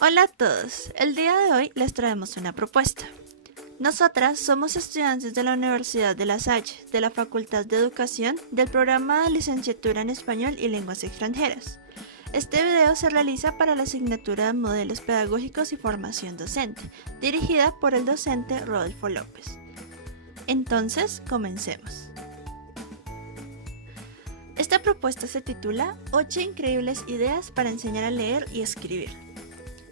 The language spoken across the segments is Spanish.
Hola a todos, el día de hoy les traemos una propuesta. Nosotras somos estudiantes de la Universidad de La Salle, de la Facultad de Educación, del programa de Licenciatura en Español y Lenguas Extranjeras. Este video se realiza para la asignatura de Modelos Pedagógicos y Formación Docente, dirigida por el docente Rodolfo López. Entonces, comencemos. Esta propuesta se titula 8 increíbles ideas para enseñar a leer y escribir,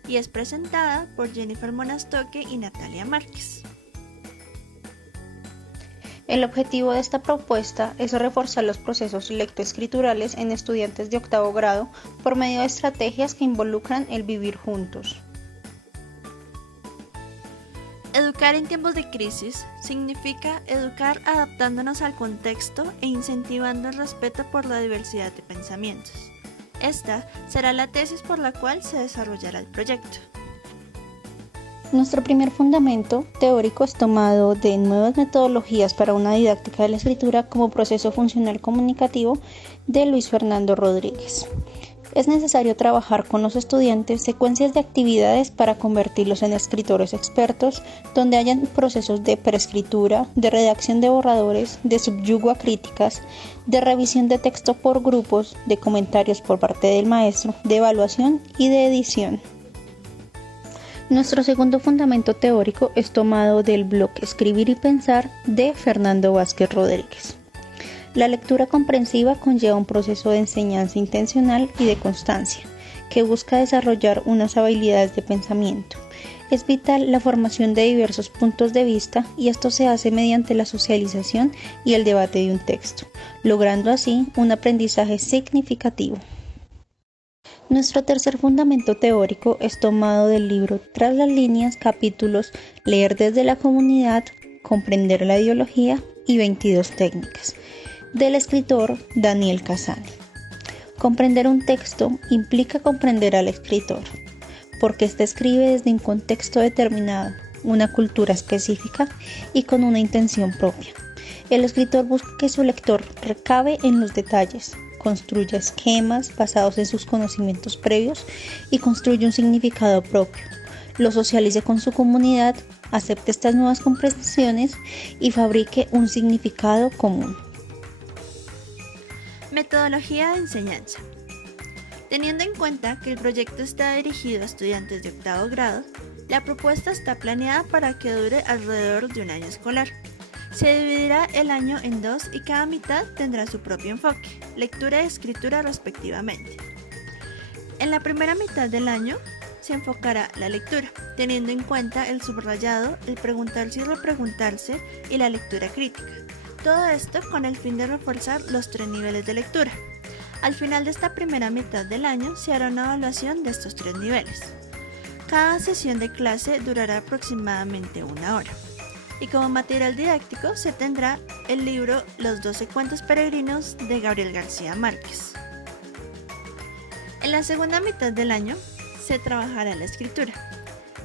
y es presentada por Jennifer Monastoque y Natalia Márquez. El objetivo de esta propuesta es reforzar los procesos lectoescriturales en estudiantes de octavo grado por medio de estrategias que involucran el vivir juntos. Educar en tiempos de crisis significa educar adaptándonos al contexto e incentivando el respeto por la diversidad de pensamientos. Esta será la tesis por la cual se desarrollará el proyecto. Nuestro primer fundamento teórico es tomado de Nuevas metodologías para una didáctica de la escritura como proceso funcional comunicativo de Luis Fernando Rodríguez. Es necesario trabajar con los estudiantes secuencias de actividades para convertirlos en escritores expertos, donde hayan procesos de preescritura, de redacción de borradores, de subyugo a críticas, de revisión de texto por grupos, de comentarios por parte del maestro, de evaluación y de edición. Nuestro segundo fundamento teórico es tomado del blog Escribir y Pensar de Fernando Vázquez Rodríguez. La lectura comprensiva conlleva un proceso de enseñanza intencional y de constancia, que busca desarrollar unas habilidades de pensamiento. Es vital la formación de diversos puntos de vista y esto se hace mediante la socialización y el debate de un texto, logrando así un aprendizaje significativo. Nuestro tercer fundamento teórico es tomado del libro Tras las líneas, capítulos Leer desde la comunidad, Comprender la ideología y 22 técnicas, del escritor Daniel Cassani. Comprender un texto implica comprender al escritor, porque éste escribe desde un contexto determinado, una cultura específica y con una intención propia. El escritor busca que su lector recabe en los detalles, construya esquemas basados en sus conocimientos previos y construya un significado propio, lo socialice con su comunidad, acepte estas nuevas comprensiones y fabrique un significado común. Metodología de enseñanza. Teniendo en cuenta que el proyecto está dirigido a estudiantes de octavo grado, la propuesta está planeada para que dure alrededor de un año escolar. Se dividirá el año en dos y cada mitad tendrá su propio enfoque, lectura y escritura respectivamente. En la primera mitad del año se enfocará la lectura, teniendo en cuenta el subrayado, el preguntarse y repreguntarse y la lectura crítica. Todo esto con el fin de reforzar los 3 niveles de lectura. Al final de esta primera mitad del año se hará una evaluación de estos 3 niveles. Cada sesión de clase durará aproximadamente 1 hora. Y como material didáctico se tendrá el libro Los 12 cuentos peregrinos de Gabriel García Márquez. En la segunda mitad del año se trabajará la escritura.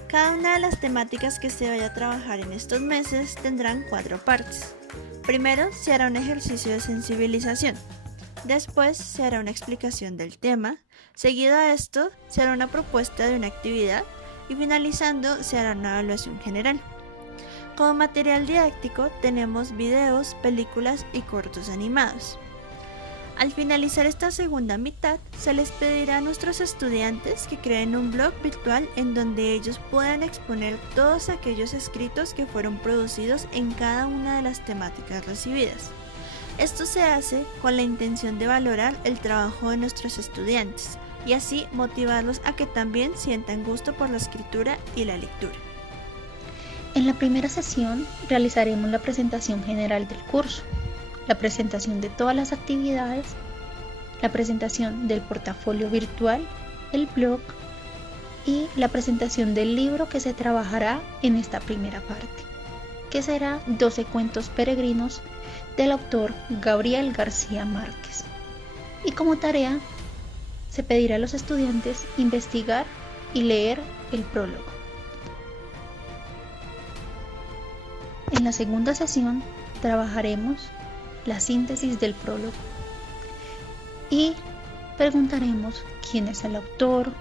Cada una de las temáticas que se vaya a trabajar en estos meses tendrán 4 partes. Primero se hará un ejercicio de sensibilización, después se hará una explicación del tema, seguido a esto se hará una propuesta de una actividad y finalizando se hará una evaluación general. Como material didáctico tenemos videos, películas y cortos animados. Al finalizar esta segunda mitad, se les pedirá a nuestros estudiantes que creen un blog virtual en donde ellos puedan exponer todos aquellos escritos que fueron producidos en cada una de las temáticas recibidas. Esto se hace con la intención de valorar el trabajo de nuestros estudiantes y así motivarlos a que también sientan gusto por la escritura y la lectura. En la primera sesión realizaremos la presentación general del curso, la presentación de todas las actividades, la presentación del portafolio virtual, el blog y la presentación del libro que se trabajará en esta primera parte, que será 12 cuentos peregrinos del autor Gabriel García Márquez. Y como tarea se pedirá a los estudiantes investigar y leer el prólogo. En la segunda sesión trabajaremos la síntesis del prólogo y preguntaremos quién es el autor,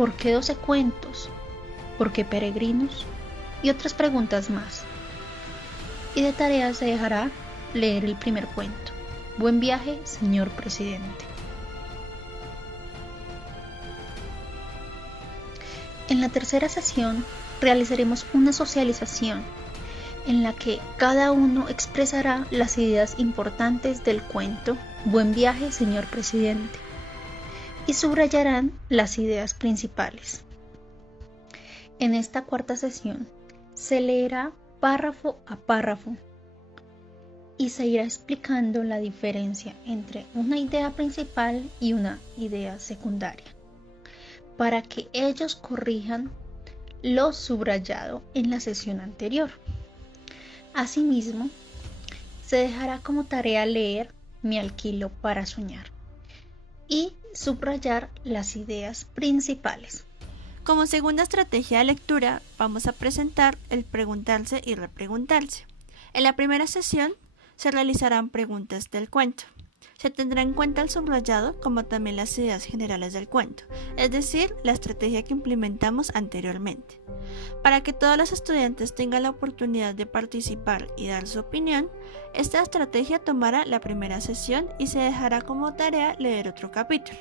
¿Por qué 12 cuentos? ¿Por qué peregrinos? Y otras preguntas más. Y de tarea se dejará leer el primer cuento. Buen viaje, señor presidente. En la tercera sesión realizaremos una socialización en la que cada uno expresará las ideas importantes del cuento Buen viaje, señor presidente, y subrayarán las ideas principales. En esta cuarta sesión se leerá párrafo a párrafo y se irá explicando la diferencia entre una idea principal y una idea secundaria, para que ellos corrijan lo subrayado en la sesión anterior. Asimismo, se dejará como tarea leer Me alquilo para soñar y subrayar las ideas principales. Como segunda estrategia de lectura, vamos a presentar el preguntarse y repreguntarse. En la primera sesión se realizarán preguntas del cuento. Se tendrá en cuenta el subrayado como también las ideas generales del cuento, es decir, la estrategia que implementamos anteriormente. Para que todos los estudiantes tengan la oportunidad de participar y dar su opinión, esta estrategia tomará la primera sesión y se dejará como tarea leer otro capítulo,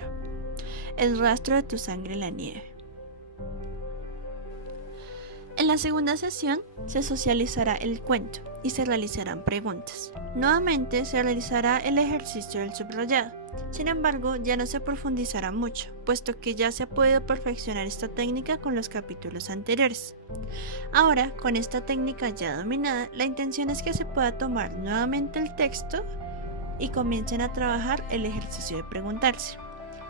El rastro de tu sangre en la nieve. En la segunda sesión se socializará el cuento y se realizarán preguntas. Nuevamente se realizará el ejercicio del subrayado. Sin embargo, ya no se profundizará mucho, puesto que ya se ha podido perfeccionar esta técnica con los capítulos anteriores. Ahora, con esta técnica ya dominada, la intención es que se pueda tomar nuevamente el texto y comiencen a trabajar el ejercicio de preguntarse.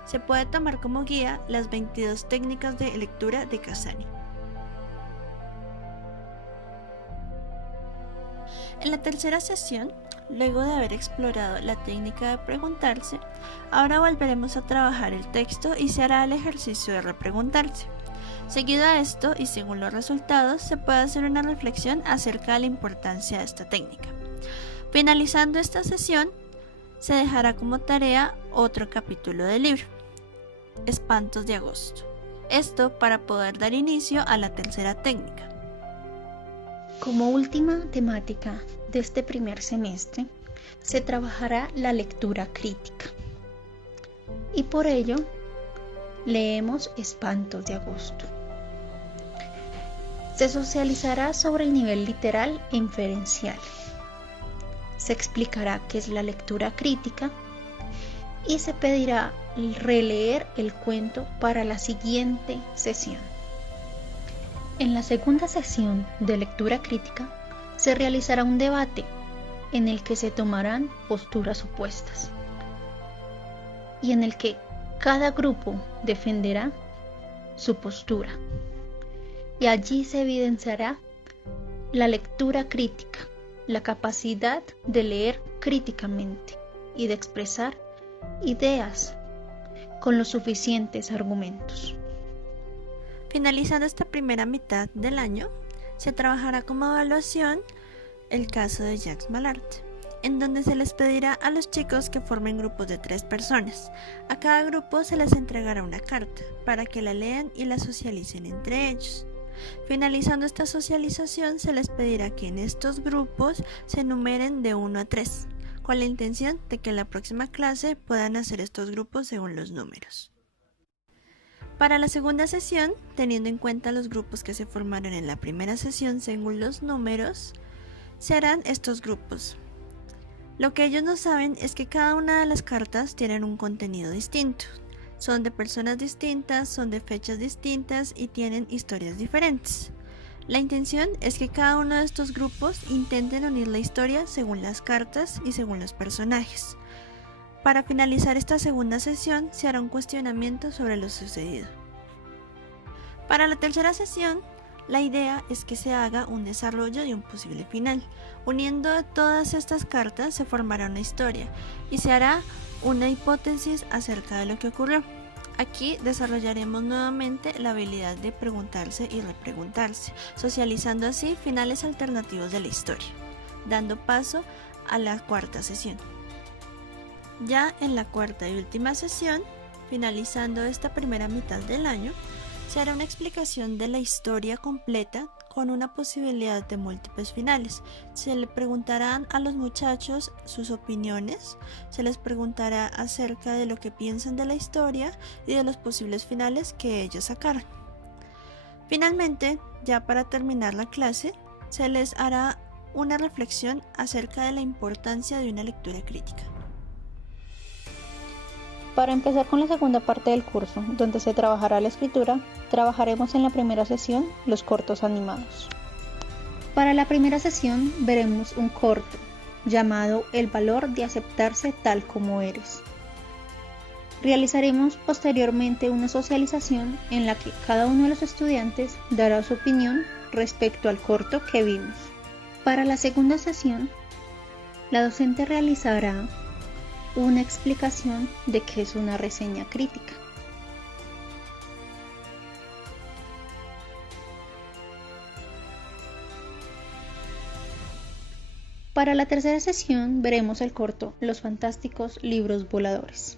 Se puede tomar como guía las 22 técnicas de lectura de Cassani. En la tercera sesión, luego de haber explorado la técnica de preguntarse, ahora volveremos a trabajar el texto y se hará el ejercicio de repreguntarse. Seguido a esto, y según los resultados, se puede hacer una reflexión acerca de la importancia de esta técnica. Finalizando esta sesión, se dejará como tarea otro capítulo del libro, Espantos de agosto. Esto para poder dar inicio a la tercera técnica. Como última temática de este primer semestre, se trabajará la lectura crítica. Y por ello, leemos Espantos de agosto. Se socializará sobre el nivel literal e inferencial. Se explicará qué es la lectura crítica y se pedirá releer el cuento para la siguiente sesión. En la segunda sesión de lectura crítica se realizará un debate en el que se tomarán posturas opuestas y en el que cada grupo defenderá su postura. Y allí se evidenciará la lectura crítica, la capacidad de leer críticamente y de expresar ideas con los suficientes argumentos. Finalizando esta primera mitad del año, se trabajará como evaluación el caso de Jacques Mallard, en donde se les pedirá a los chicos que formen grupos de 3 personas. A cada grupo se les entregará una carta para que la lean y la socialicen entre ellos. Finalizando esta socialización, se les pedirá que en estos grupos se enumeren de 1 a 3, con la intención de que en la próxima clase puedan hacer estos grupos según los números. Para la segunda sesión, teniendo en cuenta los grupos que se formaron en la primera sesión según los números, se harán estos grupos. Lo que ellos no saben es que cada una de las cartas tienen un contenido distinto. Son de personas distintas, son de fechas distintas y tienen historias diferentes. La intención es que cada uno de estos grupos intenten unir la historia según las cartas y según los personajes. Para finalizar esta segunda sesión se hará un cuestionamiento sobre lo sucedido. Para la tercera sesión, la idea es que se haga un desarrollo de un posible final. Uniendo todas estas cartas se formará una historia y se hará una hipótesis acerca de lo que ocurrió. Aquí desarrollaremos nuevamente la habilidad de preguntarse y repreguntarse, socializando así finales alternativos de la historia, dando paso a la cuarta sesión. Ya en la cuarta y última sesión, finalizando esta primera mitad del año, Se hará una explicación de la historia completa con una posibilidad de múltiples finales. Se le preguntarán a los muchachos sus opiniones, se les preguntará acerca de lo que piensan de la historia y de los posibles finales que ellos sacaron. Finalmente, ya para terminar la clase, se les hará una reflexión acerca de la importancia de una lectura crítica. Para empezar con la segunda parte del curso, donde se trabajará la escritura, trabajaremos en la primera sesión los cortos animados. Para la primera sesión veremos un corto llamado El valor de aceptarse tal como eres. Realizaremos posteriormente una socialización en la que cada uno de los estudiantes dará su opinión respecto al corto que vimos. Para la segunda sesión, la docente realizará una explicación de qué es una reseña crítica. Para la tercera sesión veremos el corto Los fantásticos libros voladores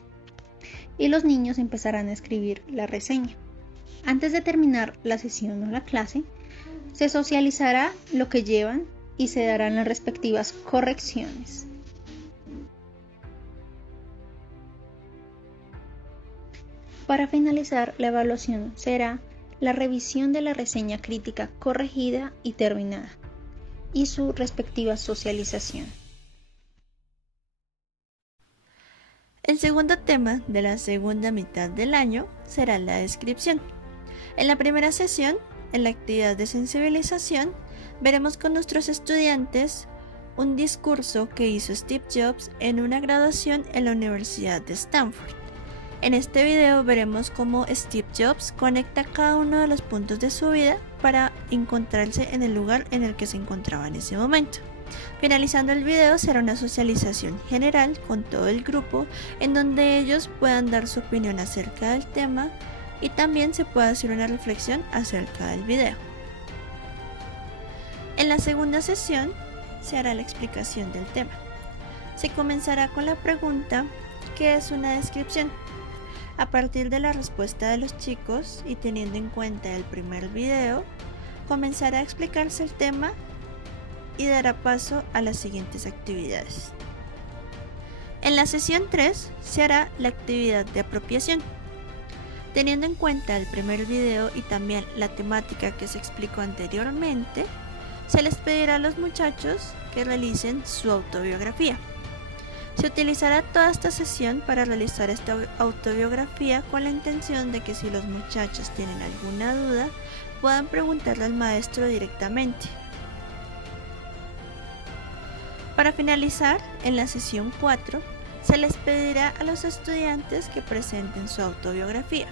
y los niños empezarán a escribir la reseña. Antes de terminar la sesión o la clase, se socializará lo que llevan y se darán las respectivas correcciones. Para finalizar, la evaluación será la revisión de la reseña crítica corregida y terminada y su respectiva socialización. El segundo tema de la segunda mitad del año será la descripción. En la primera sesión, en la actividad de sensibilización, veremos con nuestros estudiantes un discurso que hizo Steve Jobs en una graduación en la Universidad de Stanford. En este video veremos cómo Steve Jobs conecta cada uno de los puntos de su vida para encontrarse en el lugar en el que se encontraba en ese momento. Finalizando el video será una socialización general con todo el grupo en donde ellos puedan dar su opinión acerca del tema y también se pueda hacer una reflexión acerca del video. En la segunda sesión se hará la explicación del tema. Se comenzará con la pregunta ¿qué es una descripción? A partir de la respuesta de los chicos y teniendo en cuenta el primer video, comenzará a explicarse el tema y dará paso a las siguientes actividades. En la sesión 3 se hará la actividad de apropiación. Teniendo en cuenta el primer video y también la temática que se explicó anteriormente, se les pedirá a los muchachos que realicen su autobiografía. Se utilizará toda esta sesión para realizar esta autobiografía con la intención de que si los muchachos tienen alguna duda, puedan preguntarle al maestro directamente. Para finalizar, en la sesión 4, se les pedirá a los estudiantes que presenten su autobiografía.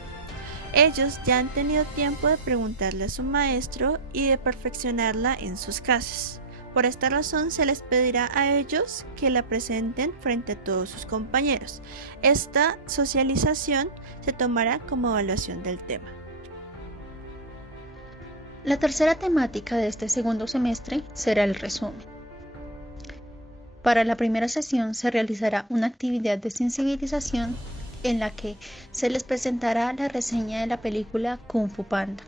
Ellos ya han tenido tiempo de preguntarle a su maestro y de perfeccionarla en sus casas. Por esta razón se les pedirá a ellos que la presenten frente a todos sus compañeros. Esta socialización se tomará como evaluación del tema. La tercera temática de este segundo semestre será el resumen. Para la primera sesión se realizará una actividad de sensibilización en la que se les presentará la reseña de la película Kung Fu Panda.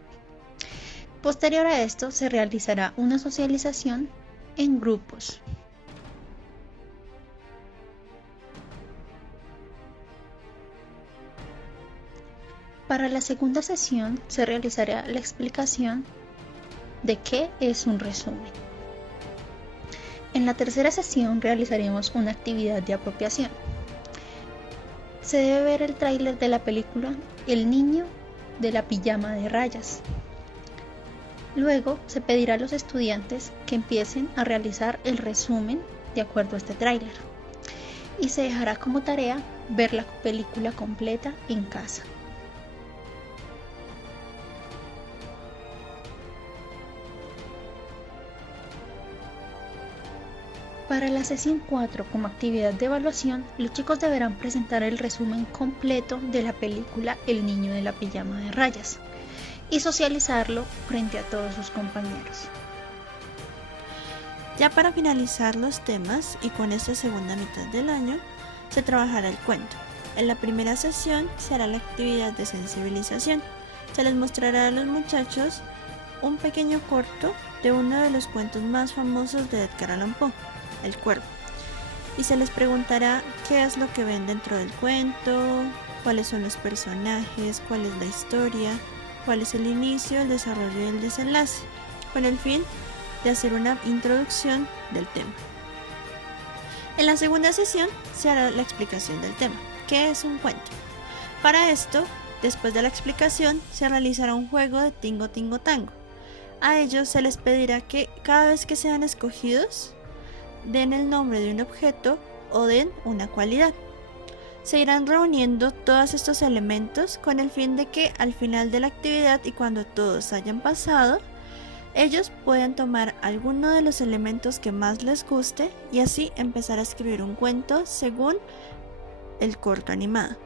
Posterior a esto se realizará una socialización en grupos. Para la segunda sesión se realizará la explicación de qué es un resumen. En la tercera sesión realizaremos una actividad de apropiación. Se debe ver el tráiler de la película El niño de la pijama de rayas. Luego se pedirá a los estudiantes que empiecen a realizar el resumen de acuerdo a este tráiler y se dejará como tarea ver la película completa en casa. Para la sesión 4, como actividad de evaluación, los chicos deberán presentar el resumen completo de la película El niño de la pijama de rayas y socializarlo frente a todos sus compañeros. Ya para finalizar los temas y con esta segunda mitad del año, se trabajará el cuento. En la primera sesión se hará la actividad de sensibilización. se les mostrará a los muchachos un pequeño corto de uno de los cuentos más famosos de Edgar Allan Poe, El Cuervo, y se les preguntará qué es lo que ven dentro del cuento, cuáles son los personajes, cuál es la historia, cuál es el inicio, el desarrollo y el desenlace, con el fin de hacer una introducción del tema. En la segunda sesión se hará la explicación del tema. ¿Qué es un cuento? Para esto, después de la explicación, se realizará un juego de Tingo Tingo Tango. A ellos se les pedirá que cada vez que sean escogidos, den el nombre de un objeto o den una cualidad. Se irán reuniendo todos estos elementos con el fin de que al final de la actividad y cuando todos hayan pasado, ellos puedan tomar alguno de los elementos que más les guste y así empezar a escribir un cuento según el corto animado.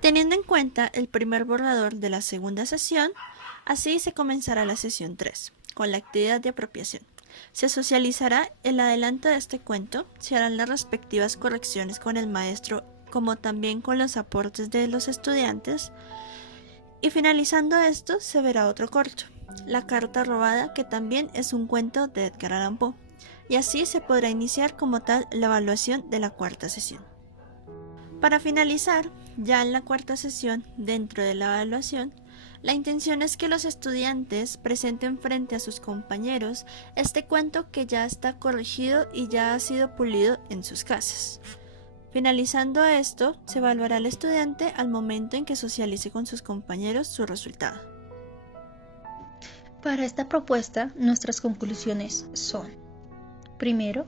Teniendo en cuenta el primer borrador de la segunda sesión, así se comenzará la sesión 3, con la actividad de apropiación. Se socializará el adelanto de este cuento, se harán las respectivas correcciones con el maestro como también con los aportes de los estudiantes y finalizando esto se verá otro corto, La carta robada, que también es un cuento de Edgar Allan Poe, y así se podrá iniciar como tal la evaluación de la cuarta sesión. Para finalizar, ya en la cuarta sesión, dentro de la evaluación, la intención es que los estudiantes presenten frente a sus compañeros este cuento que ya está corregido y ya ha sido pulido en sus casas. Finalizando esto, se evaluará al estudiante al momento en que socialice con sus compañeros su resultado. Para esta propuesta, nuestras conclusiones son: primero,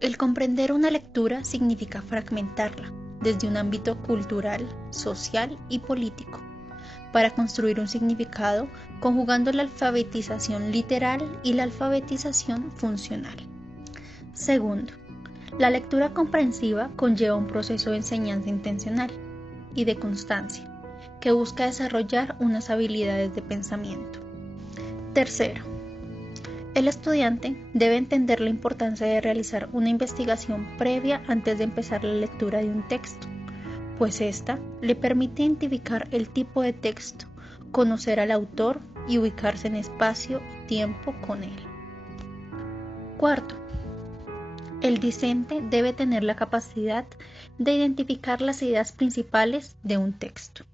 el comprender una lectura significa fragmentarla desde un ámbito cultural, social y político, para construir un significado conjugando la alfabetización literal y la alfabetización funcional. Segundo, la lectura comprensiva conlleva un proceso de enseñanza intencional y de constancia que busca desarrollar unas habilidades de pensamiento. Tercero, el estudiante debe entender la importancia de realizar una investigación previa antes de empezar la lectura de un texto, pues esta le permite identificar el tipo de texto, conocer al autor y ubicarse en espacio y tiempo con él. Cuarto, el discente debe tener la capacidad de identificar las ideas principales de un texto.